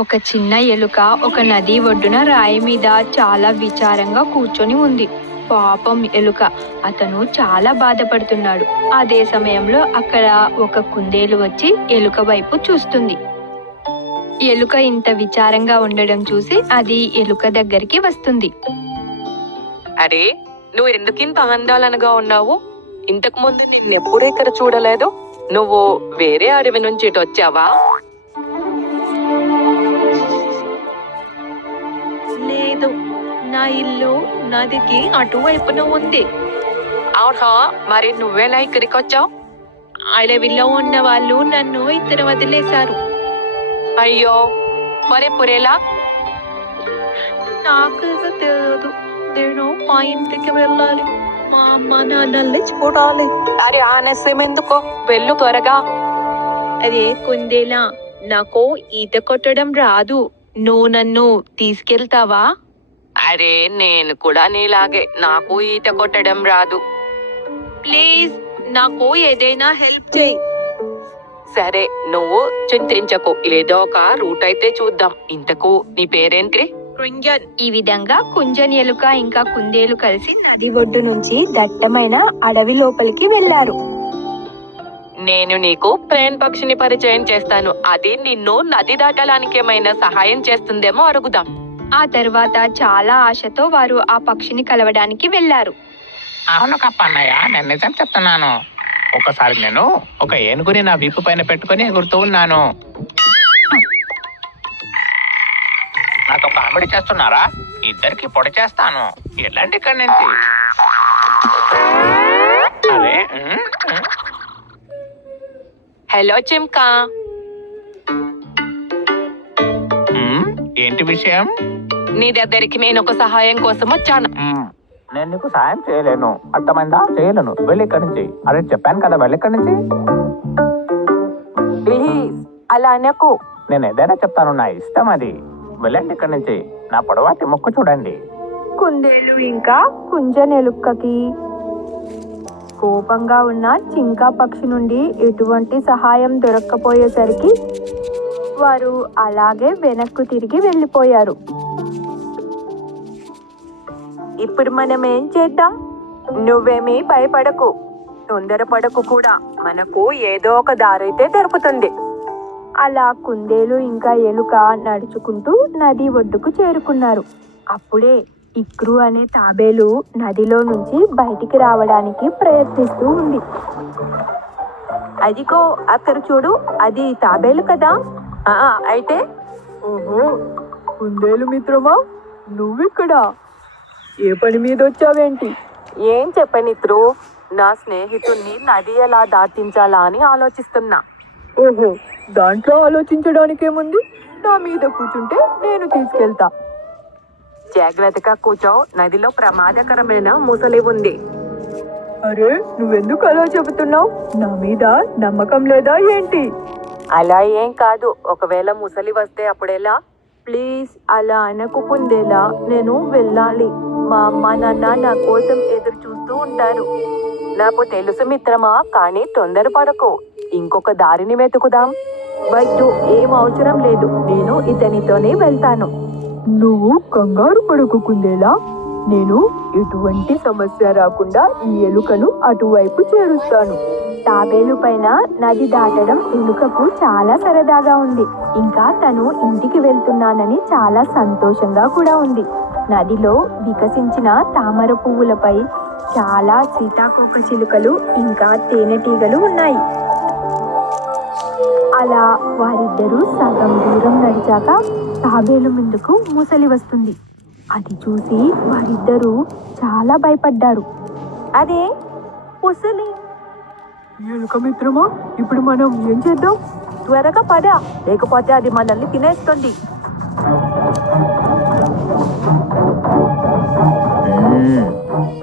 ఒక చిన్న ఎలుక ఒక నది ఒడ్డున రాయి మీద చాలా విచారంగా కూర్చొని ఉంది. పాపం ఎలుక, అతను చాలా బాధపడుతున్నాడు. అదే సమయంలో అక్కడ ఒక కుందేలు వచ్చి ఎలుక వైపు చూస్తుంది. ఎలుక ఇంత విచారంగా ఉండడం చూసి అది ఎలుక దగ్గరికి వస్తుంది. అరే, నువ్వు ఎందుకింత ఆందోళనగా ఉన్నావు? ఇంతకు ముందు నిన్నెప్పుడూ ఇక్కడ చూడలేదు. నువ్వు వేరే అడవి నుంచి ఇటు వచ్చావా? లేదు, నా ఇల్లు నదికి అటువైపున ఉంది. అవునా, మరి నువ్వేలా ఇక్కడికి వచ్చావు? అడవిలో ఉన్న వాళ్ళు నన్ను ఇక్కడ వదిలేశారు. అయ్యో, మరి పురేలా? నాకు తెలియదు. నేను మా ఇంటికి వెళ్ళాలి. మా అమ్మ నాన్నల్ని చూడాలి. అరే, ఆలస్యం ఎందుకో, వెళ్ళు త్వరగా. అదే కుందేలా, నాకు ఈత కొట్టడం రాదు. నువ్వు నన్ను తీసుకెళ్తావా? అరే, నేను కూడా నీలాగే, నాకు ఈత కొట్టడం రాదు. ప్లీజ్, నాకు ఏదైనా హెల్ప్ చేయి. సరే, నువ్వు చింతించకు, ఏదో ఒక రూట్ అయితే చూద్దాం. ఇంతకు నీ పేరేంటి? కుంజన్. ఈ విధంగా కుంజన్ ఎలుక ఇంకా కుందేలు కలిసి నది ఒడ్డు నుంచి దట్టమైన అడవి లోపలికి వెళ్లారు. నేను నీకు ప్రేన్ పక్షిని పరిచయం చేస్తాను. అది నిన్ను నది దాటడానికి ఏమైనా సహాయం చేస్తుందేమో అడుగుదాం. ఆ తర్వాత చాలా ఆశతో వారు ఆ పక్షిని కలవడానికి వెళ్లారు. అవును కప్పన్నయ్య, నేను నిజం చెప్తున్నాను. ఒకసారి నేను ఒక ఏనుగుని నా వీపు పైన పెట్టుకుని ఎగురుతూ ఉన్నాను. నాతో కామెడీ చేస్తున్నారా? ఇద్దరికి పొడి చేస్తాను. ఎలాంటి ఇక్కడి నుంచి? అరే, హలో చింకా. ఏంటి విషయం? నీ దగ్గరికి నేను ఒక సహాయం కోసం వచ్చాను. నేను నీకు సాయం చేయలేను, అర్థమైందా? చేయలేను, వెళ్ళి ఇక్కడి నుంచి. అరే, చెప్పాను కదా, వెళ్ళి ఇక్కడి నుంచి. ప్లీజ్ అలా అనకు. నేను ఏదైనా చెప్తాను, నా ఇష్టం అది. వెళ్ళండి ఇక్కడి నుంచి. నా పొడవాటి ముక్కు చూడండి. కుందేలు ఇంకా కుంజన్ ఎలుకకి కోపంగా ఉన్న చింకా పక్షి నుండి ఎటువంటి సహాయం దొరక్కపోయేసరికి వారు అలాగే వెనక్కు తిరిగి వెళ్ళిపోయారు. ఇప్పుడు మనం ఏం చేద్దాం? నువ్వేమీ భయపడకు, తొందరపడకు కూడా. మనకు ఏదో ఒక దారైతే దొరుకుతుంది. అలా కుందేలు ఇంకా ఎలుక నడుచుకుంటూ నది ఒడ్డుకు చేరుకున్నారు. అప్పుడే ఇక్రు అనే తాబేలు నదిలో నుంచి బయటికి రావడానికి ప్రయత్నిస్తూ ఉంది. అదిగో అక్కడ చూడు, అది తాబేలు కదా. అయితే ఓహో, కుందేలు మిత్రమా, నువ్విక్కడ ఏ పని మీద వచ్చావేంటి? ఏం చెప్పనిత్రు, నా స్నేహితుణ్ణి నది ఎలా దాటించాలా అని ఆలోచిస్తున్నా. ఓహో, దాంట్లో ఆలోచించడానికేముంది? నా మీద కూర్చుంటే నేను తీసుకెళ్తా. జాగ్రత్తగా కూర్చో, నదిలో ప్రమాదకరమైన ముసలి ఉంది. అరే, నువ్వెందుకు అలా చెబుతున్నావు? నా మీద నమ్మకం లేదా ఏంటి? అలా ఏం కాదు, ఒకవేళ ముసలి వస్తే అప్పుడెలా? ప్లీజ్ అలా అనకు కుందేలా, నేను వెళ్ళాలి. మా అమ్మ నాన్న నా కోసం ఎదురు చూస్తూ ఉంటారు. నాకు తెలుసు మిత్రమా, కానీ తొందరపడకు. ఇంకొక దారిని వెతుకుదాం. వద్దు, ఏం అవసరం లేదు, నేను ఇతనితోనే వెళ్తాను. నువ్వు కంగారు పడకు కుందేలా, నేను ఎటువంటి సమస్య రాకుండా ఈ ఎలుకను అటువైపు చేరుస్తాను. తాబేలు పైన నది దాటడం ఎలుకకు చాలా సరదాగా ఉంది. ఇంకా తను ఇంటికి వెళ్తున్నానని చాలా సంతోషంగా కూడా ఉంది. నదిలో వికసించిన తామర పువ్వులపై చాలా సీతాకోక చిలుకలు ఇంకా తేనెటీగలు ఉన్నాయి. అలా వారిద్దరూ సగం దూరం నడిచాక తాబేలు ముందుకు ముసలి వస్తుంది. అది చూసి వారిద్దరూ చాలా భయపడ్డారు. అదే ముసలి. ఎలుక మిత్రమా, ఇప్పుడు మనం ఏం చేద్దాం? త్వరగా పద, లేకపోతే అది మనల్ని తినేస్తుంది.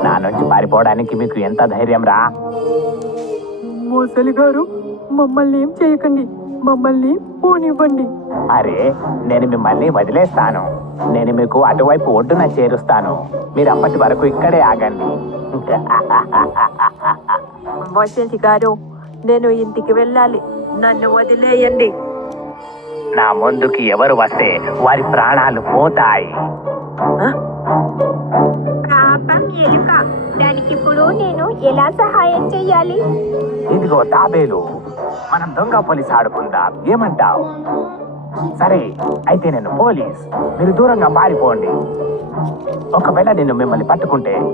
నా నుంచి పారిపోవడానికి మీకు ఎంత ధైర్యం రా? ముసలి గారు, మమ్మల్ని ఏం చేయకండి, మమ్మల్ని పోనివ్వండి. అరే, నేను మిమ్మల్ని వదిలేస్తాను. నేను మీకు అటువైపు ఒడ్డున చేరుస్తాను. మీరు అప్పటి వరకు ఇక్కడే ఆగండి. వసంతి గారు, నేను ఇంటికి వెళ్ళాలి, నన్ను వదిలేయండి. నా ముందుకి ఎవరు వస్తే వారి ప్రాణాలు పోతాయి. పాపం ఎలుక, దానికి ఇప్పుడు నేను ఎలా సహాయం చెయ్యాలి? ఇదిగో తాబేలు, మనం దొంగ పోలీస్ ఆడుకుందాం, ఏమంటావ్? సరే అయితే నేను పోలీస్, మీరు దూరంగా పారిపోండి. ఒకవేళ నేను మిమ్మల్ని పట్టుకుంటే